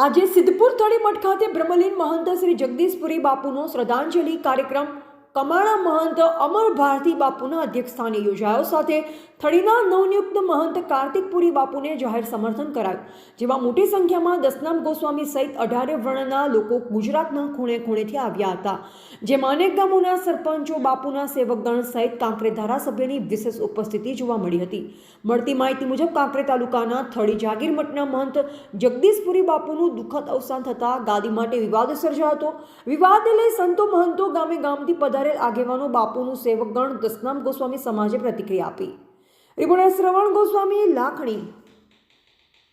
આજે સિદ્ધપુર તળી મઠ ખાતે બ્રહ્મલીન મહંત શ્રી જગદીશપુરી બાપુનો શ્રદ્ધાંજલિ કાર્યક્રમ કમાણા મહંત અમર ભારતી બાપુના અધ્યક્ષસ્થાને યોજાયો સાથે થળીના નવનિયુક્ત મહંત કાર્તિકપુરી બાપુને જાહેર સમર્થન કરાયું, જેમાં મોટી સંખ્યામાં દસનામ ગોસ્વામી સહિત અઢારે વર્ણના લોકો ગુજરાતના ખૂણે ખૂણેથી આવ્યા હતા. જેમાં અનેક ગામોના સરપંચો, બાપુના સેવકગણ સહિત કાંકરે ધારાસભ્યની વિશેષ ઉપસ્થિતિ જોવા મળી હતી. મળતી માહિતી મુજબ, કાંકરે તાલુકાના થળી જાગીર મઠના મહંત જગદીશપુરી બાપુનું દુઃખદ અવસાન થતાં ગાદી માટે વિવાદ સર્જાયો હતો. વિવાદ લઈ સંતો મહંતો ગામે ગામથી પધારેલ આગેવાનો બાપુનું સેવકગણ દસનામ ગોસ્વામી સમાજે પ્રતિક્રિયા આપી. રિપોર્ટર શ્રવણ ગોસ્વામી લાખણી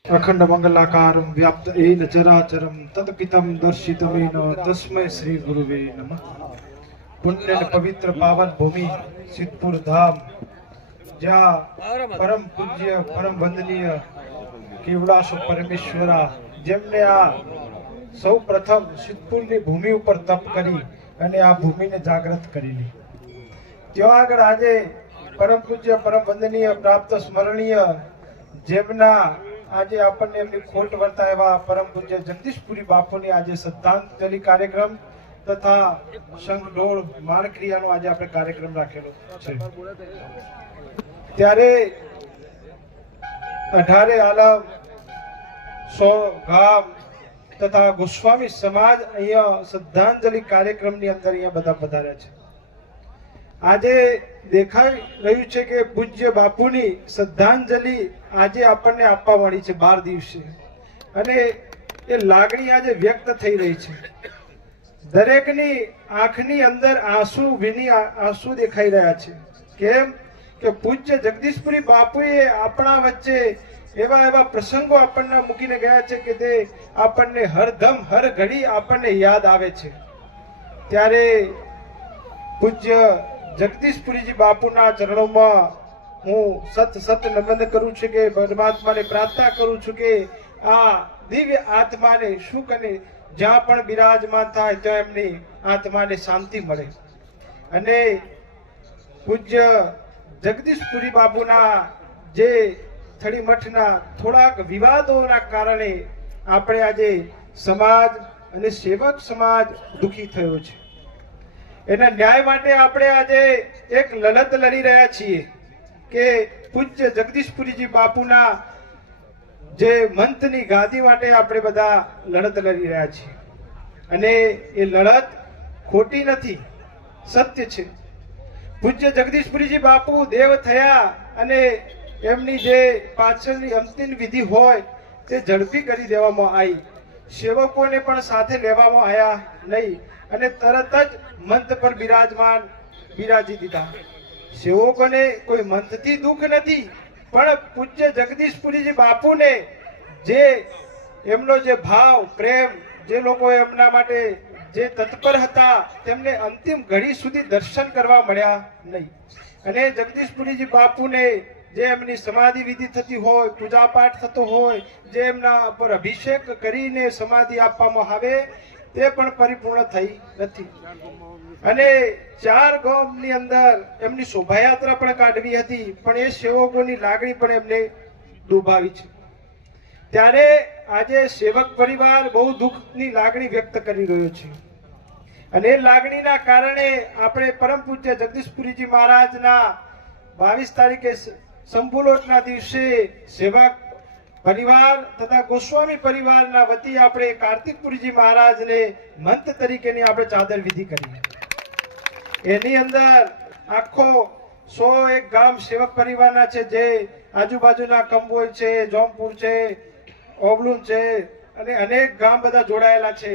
અખંડ મંગલાકાર વ્યાપ્ત એન ચરાચરમ તદપિતમ દર્શિતમેન તસ્મૈ શ્રી ગુરુવે નમઃ પુણ્ય પવિત્ર પાવન ભૂમિ સિદ્ધપુર ધામ જ્યાં પરમ પૂજ્ય પરમ વંદનીય કેવડાસો પરમેશ્વરા જેમને આ સૌ પ્રથમ સિદ્ધપુરની ભૂમિ ઉપર તપ કરી અને આ ભૂમિને જાગૃત કરેલી ત્યાં આગળ આજે પરમ પૂજ્ય, પરમ વંદનીય, પ્રાપ્ત સ્મરણીય જેમના આજે આપણને એમની ખોટ વર્તા એવા પરમ પૂજ્ય જગદીશપુરી બાપુની આજે શ્રદ્ધાંજલિ કાર્યક્રમ તથા સંઘ ડોળ ક્રિયાનો આજે આપણે કાર્યક્રમ રાખેલો છે. ત્યારે અઢારે આલમ, સો ગામ તથા ગોસ્વામી સમાજ અહીંયા શ્રદ્ધાંજલિ કાર્યક્રમની અંદર અહીંયા બધા પધાર્યા છે. આજે દેખાઈ રહ્યું છે કે પૂજ્ય બાપુની શ્રદ્ધાંજલિ આજે આપણને આપવા મળી છે બાર દિવસે. અને એ લાગણી આજે વ્યક્ત થઈ રહી છે. દરેકની આંખની અંદર આંસુ વિની આંસુ દેખાઈ રહ્યા છે. કેમ? કે પૂજ્ય જગદીશપુરી બાપુએ આપણા વચ્ચે એવા એવા પ્રસંગો આપણને મૂકીને ગયા છે કે તે આપણને હરદમ હર ઘડી આપણને યાદ આવે છે. ત્યારે પૂજ્ય જગદીશપુરીજી બાપુના ચરણોમાં હું સત સત નમન કરું છું કે પરમાત્માને પ્રાર્થના કરું છું કે આ દિવ્ય આત્માને સુખ અને જ્યાં પણ બિરાજમાન થાય ત્યાં એમની આત્માને શાંતિ મળે. અને પૂજ્ય જગદીશપુરી બાપુના જે થળી મઠના થોડાક વિવાદોના કારણે આપણે આજે સમાજ અને સેવક સમાજ દુખી થયો છે. એના ન્યાય માટે આપણે આજે એક લડત લડી રહ્યા છીએ કે પૂજ્ય જગદીશપુરીજી બાપુના જે મંતની ગાદી માટે આપણે બધા લડત લડી રહ્યા છીએ. અને એ લડત ખોટી નથી, સત્ય છે. પૂજ્ય જગદીશપુરીજી બાપુ દેવ થયા અને એમની જે પાછળની અંતિમ વિધિ હોય તે ઝડપી કરી દેવામાં આવી. સેવકોને પણ સાથે લેવામાં આવ્યા નહીં અને તરત જ મંત પર બિરાજમાન બિરાજી દીધા. સેવકોને કોઈ મંથથી દુઃખ નથી, પણ પૂજ્ય જગદીશપુરીજી બાપુને જે એમનો જે ભાવ, પ્રેમ, જે લોકો એમના માટે જે તત્પર હતા, તેમને અંતિમ ઘડી સુધી દર્શન કરવા મળ્યા નહીં. અને જગદીશપુરીજી બાપુને જે એમની સમાધિ વિધિ થતી હોય પૂજા પાઠ થતો હોય, જે એમના પર અભિષેક કરીને સમાધિ આપવામાં આવે, તે પણ પરિપૂર્ણ થઈ નથી. અને ચાર ગામની અંદર એમની શોભાયાત્રા પણ કાઢવી હતી, પણ એ સેવકોની લાગણી પણ એમને ડૂબાવી છે. ત્યારે આજે સેવક પરિવાર બહુ દુઃખની લાગણી વ્યક્ત કરી રહ્યો છે. અને એ લાગણીના કારણે આપણે પરમ પૂજ્ય જગદીશપુરીજી મહારાજના બાવીસ તારીખે સંપુલોટના દિવસે સેવક પરિવાર તથા ગોસ્વામી પરિવારના વતી આપણે કાર્તિકપુરીજી મહારાજને મંત તરીકેની આપણે ચાદર વિધિ કરી એની અંદર આખો સો એક ગામ સેવક પરિવારના છે, જે આજુબાજુના કંબોય છે, જોમપુર છે ઓબલુન છે અને અનેક ગામ બધા જોડાયેલા છે,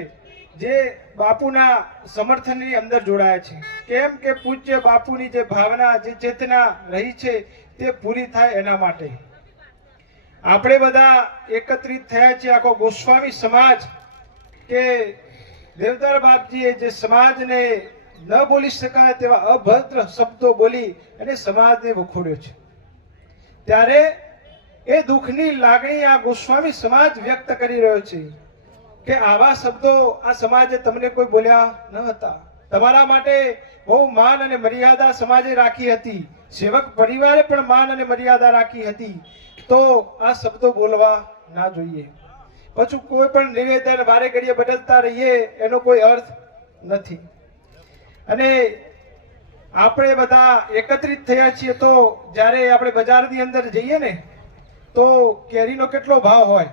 જે બાપુના સમર્થનની અંદર જોડાયા છે. કેમ કે પૂજ્ય બાપુની જે ભાવના, જે ચેતના રહી છે તે પૂરી થાય એના માટે. આપણે બધા એકત્રિત થયા છીએ આખો ગોસ્વામી સમાજ કે દેવદાર બાપજીએ જે સમાજને ન બોલી શકાય તેવા અભદ્ર શબ્દો બોલી અને સમાજને વખોડ્યો છે. ત્યારે એ દુઃખની લાગણી આ ગોસ્વામી સમાજ વ્યક્ત કરી રહ્યો છે કે આવા શબ્દો આ સમાજે તમને કોઈ બોલ્યા ન હતા. તમારા માટે બહુ માન અને મર્યાદા સમાજે રાખી હતી. સેવક પરિવારે પણ માન અને મર્યાદા રાખી હતી. તો આ શબ્દો બોલવા ના જોઈએ. પછી કોઈ પણ નિવેદન વારે ઘડીએ બદલતા રહીએ, એનો કોઈ અર્થ નથી. અને આપણે બધા એકત્રિત થયા છીએ તો જ્યારે આપણે બજારની અંદર જઈએ ને, તો કેરીનો કેટલો ભાવ હોય?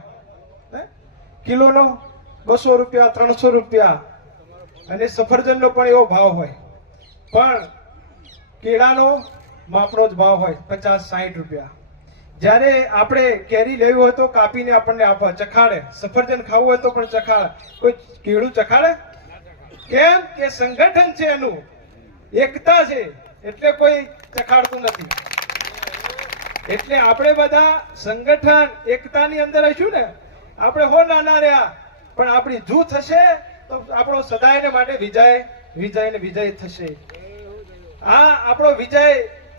કિલોનો બસો રૂપિયા, ત્રણસો રૂપિયા અને સફરજનનો પણ એવો ભાવ હોય. પણ કેળાનો માપનો જ ભાવ હોય, પચાસ સાઠ રૂપિયા. જ્યારે આપણે કેરી લેવી હોય તો કાપીને આપણને આપે, ચખાડે. સફરજન ખાવું હોય તો પણ ચખાડે. કોઈ કેળું ચખાડે? કેમ કે સંગઠન છે એનું. એકતા છે. એટલે કોઈ ચખાડતું નથી. એટલે આપણે બધા સંગઠન એકતાની અંદર હશું ને? આપણે હો નાના રહ્યા, પણ આપણી જૂથ હશે તો આપણો સદાયને માટે વિજય વિજય ને વિજય થશે. આ આપણો વિજય,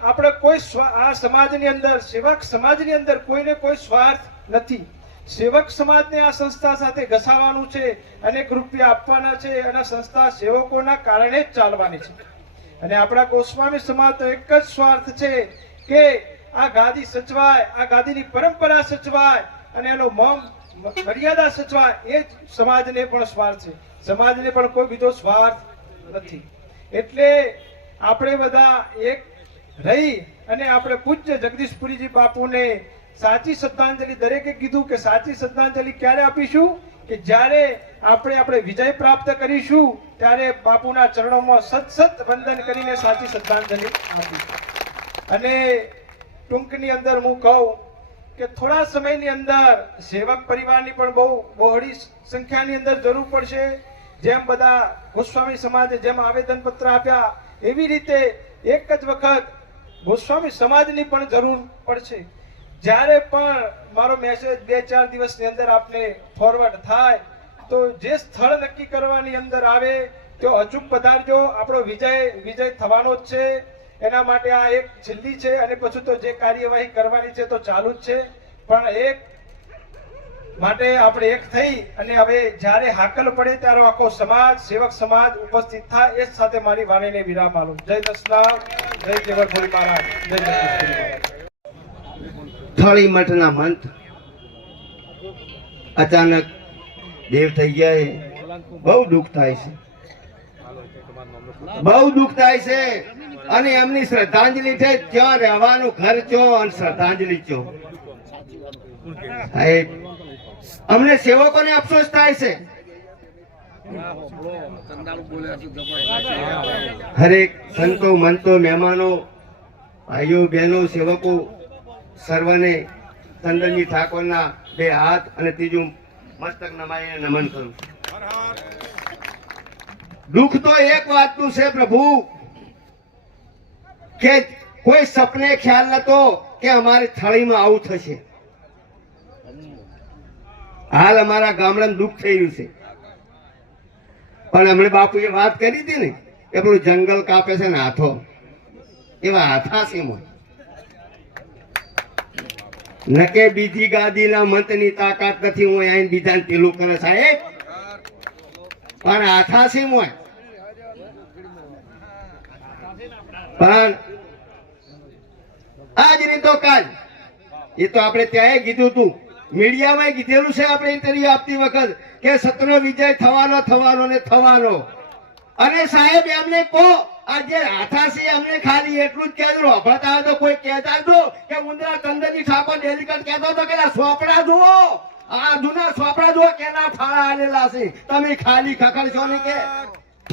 આપણે કોઈ આ સમાજની અંદર, સેવક સમાજની અંદર કોઈને કોઈ સ્વાર્થ નથી. સેવક સમાજને આ સંસ્થા સાથે ઘસાવાનું છે, અનેક રૂપિયા આપવાના છે, અને સંસ્થા સેવકોના કારણે જ ચાલવાની છે. અને આપણા ગોસ્વામી સમાજનો એક જ સ્વાર્થ છે કે આ ગાદી સચવાય, આ ગાદીની પરંપરા સચવાય, અને એનો મમ મર્યાદા સચવાય, એ જ સમાજને પણ સ્વાર્થ છે. સમાજને પણ કોઈ બીજો સ્વાર્થ નથી. એટલે આપણે બધા એક રહી અને આપણે પૂજ્ય જગદીશપુરીજી બાપુને સાચી શ્રદ્ધાંજલિ દરેકે કીધું કે સાચી શ્રદ્ધાંજલિ ક્યારે આપીશું? કે જ્યારે આપણે આપણે વિજય પ્રાપ્ત કરીશું, ત્યારે બાપુના ચરણોમાં સતસત સત વંદન કરીને સાચી શ્રદ્ધાંજલિ આપીશું. અને ટૂંકની અંદર હું કહું કે થોડા સમયની અંદર સેવક પરિવારની પણ બહુ બહોળી સંખ્યાની અંદર જરૂર પડશે. જેમ બધા ગોસ્વામી સમાજે જેમ આવેદન પત્ર આપ્યા, એવી રીતે એક જ વખત ગોસ્વામી સમાજની પણ જરૂર પડશે. જ્યારે પણ મારો મેસેજ બે ચાર દિવસની અંદર આપને ફોરવર્ડ થાય, તો જે સ્થળ નક્કી કરવાની અંદર આવે, તો અચૂક પધારજો. આપણો વિજય વિજય થવાનો જ છે. એના માટે આ એક છેલ્લી છે અને પછી તો જે કાર્યવાહી કરવાની છે તો ચાલુ જ છે. પણ એક માટે આપણે એક થઈ અને હવે જ્યારે હાકલ પડે ત્યારે આખો સમાજ, સેવક સમાજ ઉપસ્થિત થાય એ સાથે મારી વાણીને વિરામ આલું જય દસનામ જય કેવળ ભોળી મહારાજ, જય થળી મઠના મંત અચાનક દેવ થઈ ગયા છે. બહુ દુઃખ થાય છે. બહુ દુઃખ થાય છે. અને એમની શ્રદ્ધાંજલિ છે, ત્યાં રહેવાનું ઘર ચો અને શ્રદ્ધાંજલિ ચો સાહેબ અમને સેવકોને અફસોસ થાય છે. હરેક સંતો, મંતો, મહેમાનો, ભાઈઓ, બહેનો, સેવકો, સર્વને ચંદનજી ઠાકોરના બે હાથ અને ત્રીજું મસ્તક નમાઈને નમન કરું દુઃખ તો એક વાતનું છે, પ્રભુ. કે કોઈ સપને ખ્યાલ નતો કે અમારી થળીમાં આવું થશે. હાલ અમારા ગામડામાં દુઃખ થઈ રહ્યું છે. પણ હમણાં બાપુએ વાત કરી હતી ને કે પેલું જંગલ કાપે છે ને હાથો. એવા હાથા છે નકે બીજી ગાદીના મંતની તાકાત નથી, હું અહીં બીજાને પેલું કરે સાહેબ. પણ આથા છે મોય પણ નહીં તો કાલ. એ તો આપણે ત્યાંય કીધું હતું. મીડિયામાં કીધેલું છે આપણે ઇન્ટરવ્યુ આપતી વખત કે સતનો વિજય થવાનો થવાનો ને થવાનો. અને સાહેબ, એમને કહો, આજે હાથાસી અમને ખાલી એટલું જ કહેજો. રોભળતા હોય તો કોઈ કહેતા જો કે મુંદ્રા ચંદનજી ઠાકોર ડેલીકટ કહેતો હતો કે સોપડા જુઓ. આ જૂના સોપડા જુઓ કેના ફાળા આલેલા છે. તમે ખાલી ખખડશો ને કે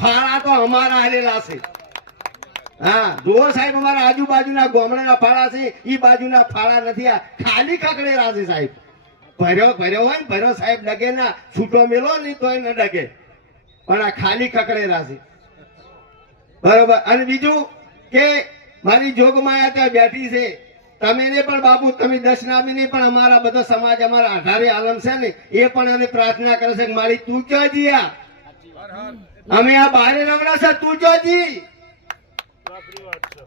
ફાળા તો અમારા આલેલા છે. હા જુઓ સાહેબ અમારા આજુબાજુના ગામડાના ફાળા છે એ બાજુના ફાળા નથી આ. ખાલી ખકડેલા છે સાહેબ. ભર્યો ભર્યો હોય ને ભર્યો સાહેબ ડગે ના. છૂટો મેલો નહીં તોય ન ડગે. પણ આ ખાલી ખકડેલા છે બરોબર. અને બીજું કે મારી જોગમાયા ત્યાં બેઠી છે. તમે ને પણ બાપુ તમે દસ ને પણ અમારા બધો સમાજ અમારા આધારે આલમ છે ને એ પણ અમે પ્રાર્થના કરે છે મારી તું ક્યાં જીયા. અમે આ બારે રમણા છે તું ક્યાં જી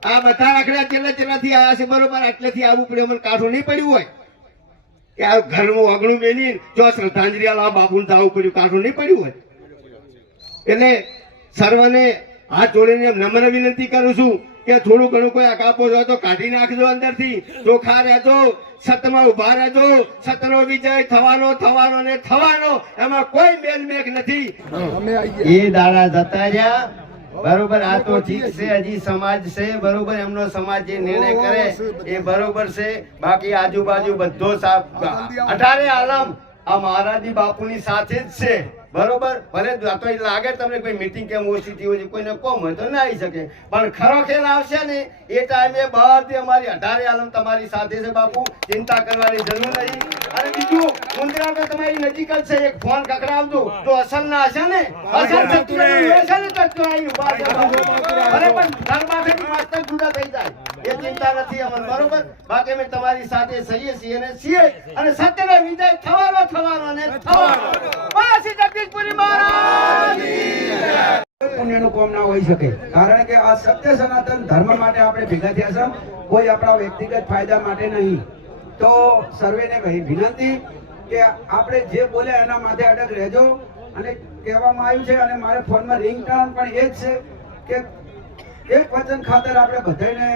આ બધા રખડ્યા ચેલા ચેલાથી આવ્યા છે બરોબર? એટલેથી આવવું પડે અમને કાઠું નહીં પડ્યું હોય. કે આ ઘરનું અગણું મેલી જો શ્રદ્ધાંજલિ આ બાપુને તો આવું પડ્યું કાઠું નહીં પડ્યું હોય. એટલે સર્વને હાથ જોડીને નમ્ર વિનંતી કરું છું કે થોડું ઘણું કોઈ અકાપો હોય તો કાઢી નાખજો અંદરથી. ચોખા રહેજો સતમાં ઊભા રહેજો સતનો વિજય થવાનો થવાનો ને થવાનો એમાં કોઈ મેલ મેક નથી એ દાડા જતા રહ્યા બરોબર આ તો ઠીક છે હજી સમાજ છે બરોબર એમનો સમાજ જે નિર્ણય કરે એ બરોબર છે. બાકી આજુબાજુ બધો સાફ અઢારે આલમ આ મહારાજી બાપુની સાથે જ છે. બરોબર? ભલે તો લાગે તમને કોઈ મિટિંગ કેમ ઓછી થઈ હોય કોઈને કોમ હોય તો ના આવી શકે. પણ ખરો ખેલ આવશે ને એ ટાઈમે બધી અમારી અઢારે આલમ તમારી સાથે છે બાપુ. ચિંતા કરવાની જરૂર નહીં અને બીજું મુંદ્રા તો તમારી નજીક જ છે એક ફોન કકડાવજો. તો અસલ ના હશે ને? અસલ હશે ને તત્વ. ભલે પણ ધર્માથી મસ્તક જુદા થઈ જાય. એ ચિંતા નથી અમને બરોબર? બાકી અમે તમારી સાથે સહીએ છીએ અને છીએ. અને સત્યનો વિજય થવાનો થવાનો અને થવાનો. બસ પુણ્યનું કોમ ના હોઈ શકે. કારણ કે આ સત્ય સનાતન ધર્મ માટે આપણે ભેગા થયા છે. કોઈ આપણા વ્યક્તિગત ફાયદા માટે નહીં. તો સર્વેને કહી વિનંતી કે આપણે જે બોલ્યા એના માથે અડગ રહેજો. અને કહેવામાં આવ્યું છે, અને મારે ફોનમાં રિંગટોન પણ એ જ છે કે એક વચન ખાતર આપણે બધાને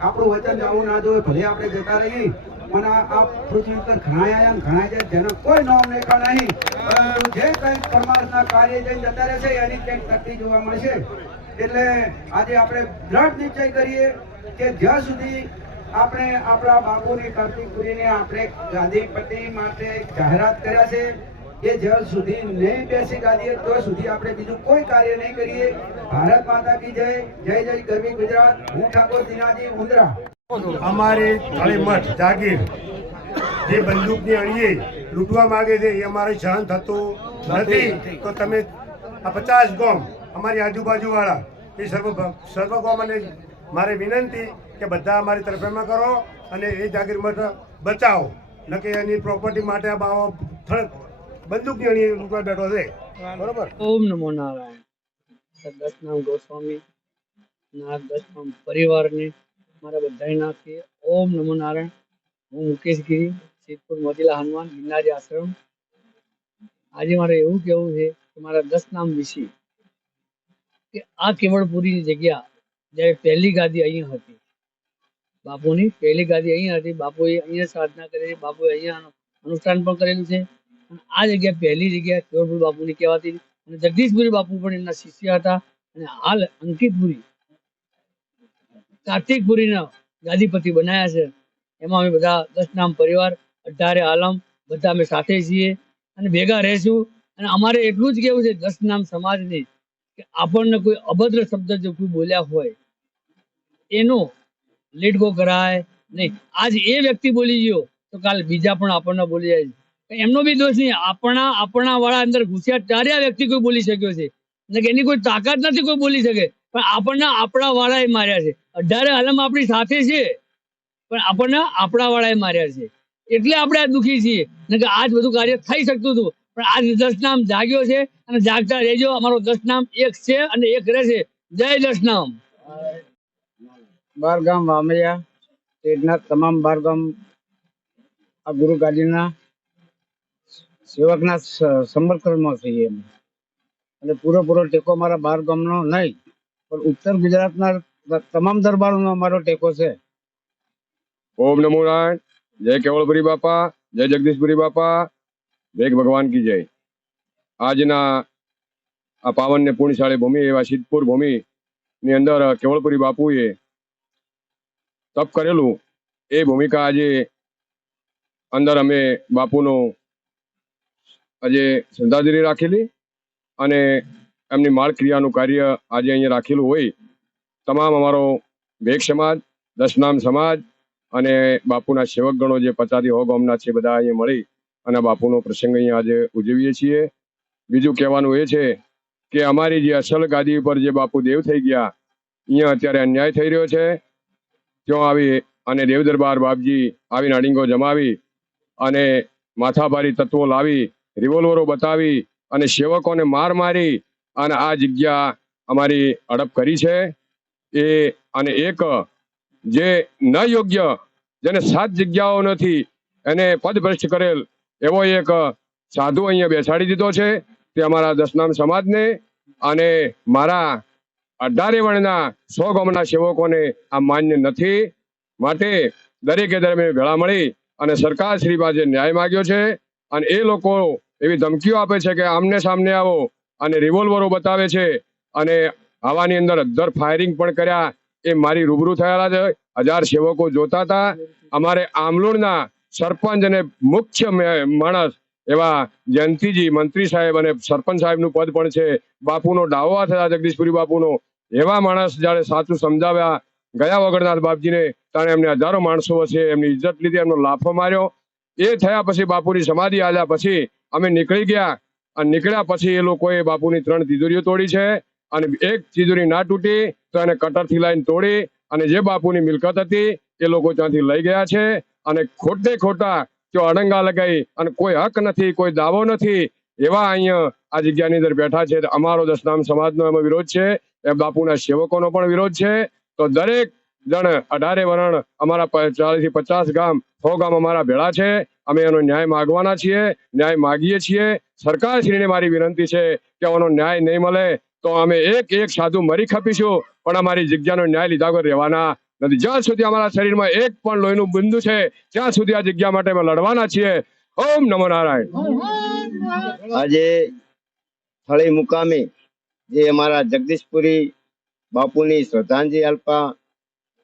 આપણું વચન જવું ના જોઈએ, ભલે આપણે જતા રહીએ. પણ આ પૃથ્વી ઉપર ઘણા આયા ઘણા જાય જેનો કોઈ નોમ લેખા નહીં. પરંતુ જે કંઈક પરમાર્થના કાર્ય જઈને જતા રહેશે એની કંઈક તકતી જોવા મળશે. એટલે આજે આપણે દ્રઢ નિશ્ચય કરીએ કે જ્યાં સુધી આપણે આપણા બાપુની કાર્તિકપુરીને આપણે ગાદીપતિ માટે જાહેરાત કર્યા છે એ જ્યાં સુધી નહીં બેસી ગાદીએ તો સુધી આપણે બીજું કોઈ કાર્ય નહીં કરીએ. ભારત માતા કી જય જય જય ગરવી ગુજરાત. હું ઠાકોર દિનાજી મુંદ્રા. અમારે કાળી મઠ, જાગીર, જે બંદૂકની અણીએ લૂંટવા માંગે છે, એ અમારે સહન થતું નથી. તો તમે આ પચાસ ગોમ અમારી આજુબાજુ વાળા એ સર્વ સર્વ ગોમને મારે વિનંતી કે બધા અમારી તરફેણમાં કરો અને એ જાગીર મઠ બચાવો. નકે એની પ્રોપર્ટી માટે આ બાવો બંદૂકની અણીએ લૂંટવા બેઠો છે. બરોબર? ઓમ નમો નારાયણ. દસનામ ગોસ્વામી નાગ દસનામ પરિવારને મારા બધાના ઓમ નમો નારાયણ. હું મુકેશ ગીરી, સિદ્ધપુર મોતીલા હનુમાન, ગિરનારી આશ્રમ. આજે મારે એવું કહેવું છે કે મારા દસ નામ વિશે કે આ કેવળપુરીની જગ્યા જ્યારે પહેલી ગાદી અહીંયા હતી. બાપુની પહેલી ગાદી અહીંયા હતી. બાપુએ અહીંયા સાધના કરી બાપુએ અહીંયા અનુષ્ઠાન પણ કરેલું છે. અને આ જગ્યા પહેલી જગ્યા કેવળપુર બાપુની કહેવાતી. અને જગદીશપુરી બાપુ પણ એમના શિષ્ય હતા. અને હાલ અંકિતપુરી કાર્તિકપુરીના ગાદીપતિ બનાયા છે. એમાં અમે બધા દસ નામ પરિવાર, અઢારે આલમ, બધા અમે સાથે છીએ અને ભેગા રહેશું. અને અમારે એટલું જ કેવું છે દસ નામ સમાજની કે આપણને કોઈ અભદ્ર શબ્દ જો કોઈ બોલ્યા હોય, એનો લેટ ગો કરાય નહીં. આજ એ વ્યક્તિ બોલી ગયો, તો કાલ બીજા પણ આપણને બોલી જાય એમનો બી દોષ નહીં. આપણા આપણા વાળા અંદર ઘૂસ્યા ત્યારે આ વ્યક્તિ કોઈ બોલી શક્યો છે. એની કોઈ તાકાત નથી કોઈ બોલી શકે. પણ આપણને આપણા વાળાએ માર્યા છે. અઢારે આલમ આપણી સાથે છે, પણ આપણને આપણા વાળાએ માર્યા છે. એટલે આપણે આ દુઃખી છીએ. ને કે આજ બધું કાર્ય થઈ શકતું હતું, પણ આજ દસ નામ જાગ્યો છે અને જાગતા રહેજો. અમારો દસ નામ એક છે અને એક રહેશે. જય દસ નામ બાર ગામ વામૈયા સ્ટેટના તમામ બાર ગામ આ ગુરુ ગાદીના સેવકના સમર્થનમાં છીએ અને પૂરેપૂરો ટેકો મારા બાર ગામનો નહીં, પણ ઉત્તર ગુજરાતના તમામ દરબારોનો અમારો ટેકો છે. ઓમ નમો નારાયણ. જય કેવળપુરી બાપા. જય જગદીશપુરી બાપા. જય ભગવાન કી જય. આજના આ પાવન ને પુણ્યશાળી ભૂમિ, એવા સિદ્ધપુર ભૂમિ ની અંદર કેવળપુરી બાપુએ તપ કરેલું. એ ભૂમિકા આજે અંદર અમે બાપુનો આજે શ્રદ્ધાંજલિ રાખેલી અને એમની માળ ક્રિયાનું કાર્ય આજે અહીંયા રાખેલું હોય. તમામ અમારો વેગ સમાજ દશનામ સમાજ અને બાપુના સેવકગણો જે પચાદી હો ગામના છે, બધા અહીંયા મળી અને બાપુનો પ્રસંગ અહીંયા આજે ઉજવીએ છીએ. બીજું કહેવાનું એ છે કે અમારી જે અસલ ગાદી ઉપર જે બાપુ દેવ થઈ ગયા, અહીંયા અત્યારે અન્યાય થઈ રહ્યો છે. ત્યાં આવી અને દેવ દરબાર બાપજી આવીને અડીંગો જમાવી અને માથાભારી તત્વો લાવી, રિવોલ્વરો બતાવી અને સેવકોને માર મારી અને આ જગ્યા અમારી હડપ કરી છે. એ અને એક, જે ન યોગ્ય, જેને સાત જગ્યાઓ નથી, એને પદભ્રષ્ટ કરેલ, એવો એક સાધુ અહીંયા બેસાડી દીધો છે, તે અમારા દસનામ સમાજને અને મારા અઢારે વર્ણના સો ગામના સેવકોને આ માન્ય નથી. માટે દરેકે દરમિયાન ભેળા મળી અને સરકાર શ્રી પાસે ન્યાય માગ્યો છે અને એ લોકો એવી ધમકીઓ આપે છે કે આમને સામને આવો અને રિવોલ્વરો બતાવે છે અને હવાની અંદર અધર ફાયરિંગ પણ કર્યા. એ મારી રૂબરૂ થયેલા છે. હજાર સેવકો જોતા હતા. અમારે આમલોડના સરપંચ અને મુખ્ય માણસ એવા જયંતિજી, મંત્રી સાહેબ અને સરપંચ સાહેબનું પદ પણ છે. બાપુનો ડાવો થયા જગદીશપુરી બાપુનો. એવા માણસ જ્યારે સાચું સમજાવ્યા. ગયા વગરનાથ બાપજીને તાણે એમને હજારો માણસો હશે. એમની ઇજ્જત લીધી, એમનો લાફો માર્યો. એ થયા પછી બાપુની સમાધિ આવ્યા પછી અમે નીકળી ગયા. અને નીકળ્યા પછી એ લોકોએ બાપુની ત્રણ તિજોરીઓ તોડી છે. અને એક તિજોરી ના તૂટી, તો એને કટરથી લાઈન તોડી અને જે બાપુની મિલકત હતી, એ લોકો ત્યાંથી લઈ ગયા છે. અને ખોટે ખોટા જો અડંગા લગાઈ અને કોઈ હક નથી, કોઈ દાવો નથી, એવા અહીંયા આ જગ્યાની અંદર બેઠા છે. અમારો દસનામ સમાજનો એમાં વિરોધ છે. એ બાપુના સેવકોનો પણ વિરોધ છે. તો દરેક જણ અઢારે વરણ અમારા ચાલીસથી પચાસ ગામ, સો ગામ અમારા ભેળા છે. અમે એનો ન્યાય માગવાના છીએ, ન્યાય માગીએ છીએ. સરકારશ્રીને મારી વિનંતી છે કે આનો ન્યાય નહીં મળે તો અમે એક એક સાધુ મરી ખપીશું, પણ અમારી જગ્યાનો ન્યાય લીધા વગર રહેવાના નથી. જ્યાં સુધી અમારા શરીરમાં એક પણ લોહીનું બિંદુ છે, ત્યાં સુધી આ જગ્યા માટે અમે લડવાના છીએ. ઓમ નમો નારાયણ. આજે થળી મુકામે જે અમારા જગદીશપુરી બાપુની શ્રદ્ધાંજલિ અલ્પા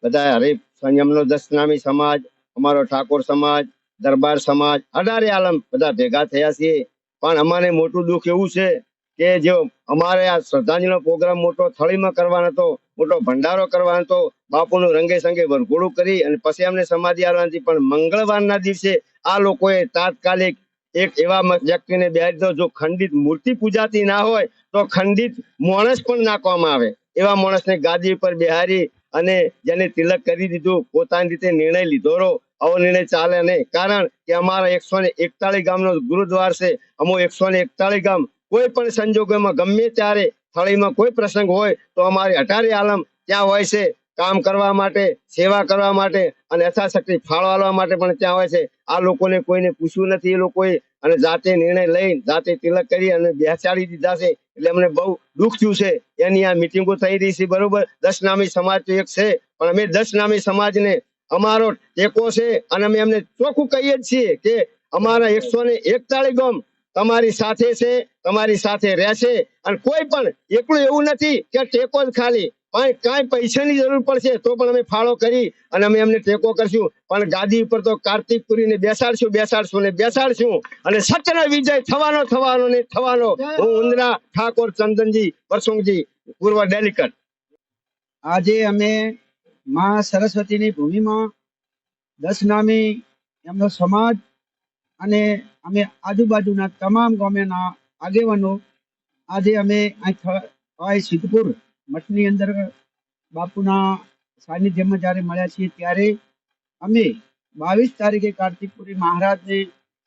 બધા હરીફ સંયમનો દસનામી સમાજ, અમારો ઠાકોર સમાજ, દરબાર સમાજ, અઢારે આલમ બધા ભેગા થયા છીએ. પણ અમારે મોટું દુઃખ એવું છે કે જો અમારે આ શ્રદ્ધાંજલિનો પ્રોગ્રામ મોટો થળીમાં કરવાનો હતો, મોટો ભંડારો કરવાનો હતો, બાપુનું રંગે સંગે વરઘોડું કરી અને પછી અમને સમાધિ આવવાની પણ મંગળવારના દિવસે આ લોકોએ તાત્કાલિક એક એવા વ્યક્તિને બેહાડી દો જો ખંડિત મૂર્તિ પૂજાતી ના હોય, તો ખંડિત માણસ પણ નાખવામાં આવે. એવા માણસને ગાદી ઉપર બેહારી અને જેને તિલક કરી દીધું, પોતાની રીતે નિર્ણય લીધો રહો આવો નિર્ણય ચાલે નહીં. કારણ કે અમારા એકસો ને એકતાળીસ ગામનો ગુરુદ્વાર છે. અમો એકસો ને એકતાળીસ ગામ કોઈ પણ સંજોગોમાં ગમે ત્યારે થળીમાં કોઈ પ્રસંગ હોય તો અમારી અટારી આલમ ત્યાં હોય છે. કામ કરવા માટે, સેવા કરવા માટે અને યથાશક્તિ ફાળવા માટે પણ ત્યાં હોય છે. આ લોકોને કોઈને પૂછ્યું નથી એ લોકોએ અને જાતે નિર્ણય લઈ જાતે તિલક કરી અને બેસાડી દીધા છે. એટલે અમને બહુ દુઃખ થયું છે. એની આ મિટિંગો થઈ રહી છે બરોબર. દસ નામી સમાજ તો એક છે. પણ અમે દસ નામી સમાજને અમારો ટેકો છે અને અમે એમને ચોખ્ખું કહીએ જ છીએ કે અમારા એકસો ને એકતાળીસ ગામ તમારી સાથે છે, તમારી સાથે રહેશે. અને કોઈ પણ એકલું એવું નથી કે ટેકો જ ખાલી. પણ કાંઈ પૈસાની જરૂર પડશે તો પણ અમે ફાળો કરી અને અમે એમને ટેકો કરશું. પણ ગાદી ઉપર તો કાર્તિક પુરીને બેસાડશું બેસાડશું ને બેસાડશું. અને સત્યનો વિજય થવાનો થવાનો ને થવાનો. હું ઉંદરા ઠાકોર ચંદનજી વરસુંગજી, પૂર્વ ડેલિકટ. આજે અમે માં સરસ્વતીની ભૂમિમાં દસ નામી એમનો સમાજ અને અમે આજુબાજુના તમામ ગામના આગેવાનો આજે અમે અહીં સિદ્ધપુર મઠની અંદર બાપુના સાનિધ્યમાં જ્યારે મળ્યા છીએ ત્યારે અમે બાવીસ તારીખે કાર્તિકપુરી મહારાજને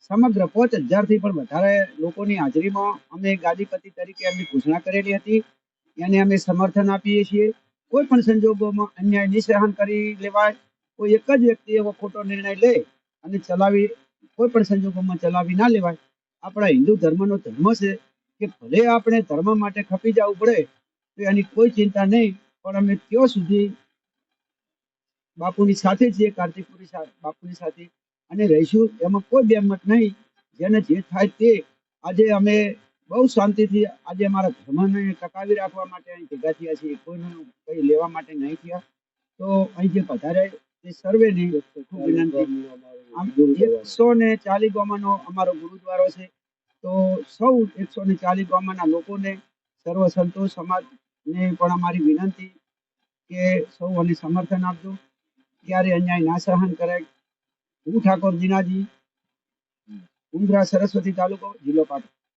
સમગ્ર પાંચ હજારથી પણ વધારે લોકોની હાજરીમાં અમે ગાદીપતિ તરીકે એમની ઘોષણા કરેલી હતી. એને અમે સમર્થન આપીએ છીએ. કોઈ પણ સંજોગોમાં અન્યાય નિસહન કરી લેવાય, કોઈ એક જ વ્યક્તિ એવો ખોટો નિર્ણય લે અને ચલાવી કોઈ પણ સંજોગોમાં ચલાવી ના લેવાય. આપણા હિન્દુ ધર્મનો ધર્મ છે કે ભલે આપણે ધર્મ માટે ખપી જવું પડે, તો એની કોઈ ચિંતા નહીં, પણ અમે ત્યાં સુધી બાપુની સાથે છીએ, કાર્તિકપુરી બાપુની સાથે, અને રહીશું. એમાં કોઈ બેમત નહીં. જેને જે થાય તે આજે અમે બહુ શાંતિથી આજે અમારા ધર્મને ટકાવી રાખવા માટે અહીં ભેગા થયા છીએ. કોઈનું કંઈ લેવા માટે નહીં થયા. તો અહીં જે પધારે સર્વેને ખૂબ વિનંતી. આમ એકસો ને ચાલીસ ગામનો અમારો ગુરુદ્વારો છે. તો સૌ એકસો ને ચાલીસ ગામના લોકોને સર્વ સંતો સમાજને પણ અમારી વિનંતી કે સૌ અને સમર્થન આપજો. ક્યારે અન્યાય ના સહન કરાય. હું ઠાકોર જીનાજી ઉંદરા સરસ્વતી તાલુકો જિલ્લો પાટણ.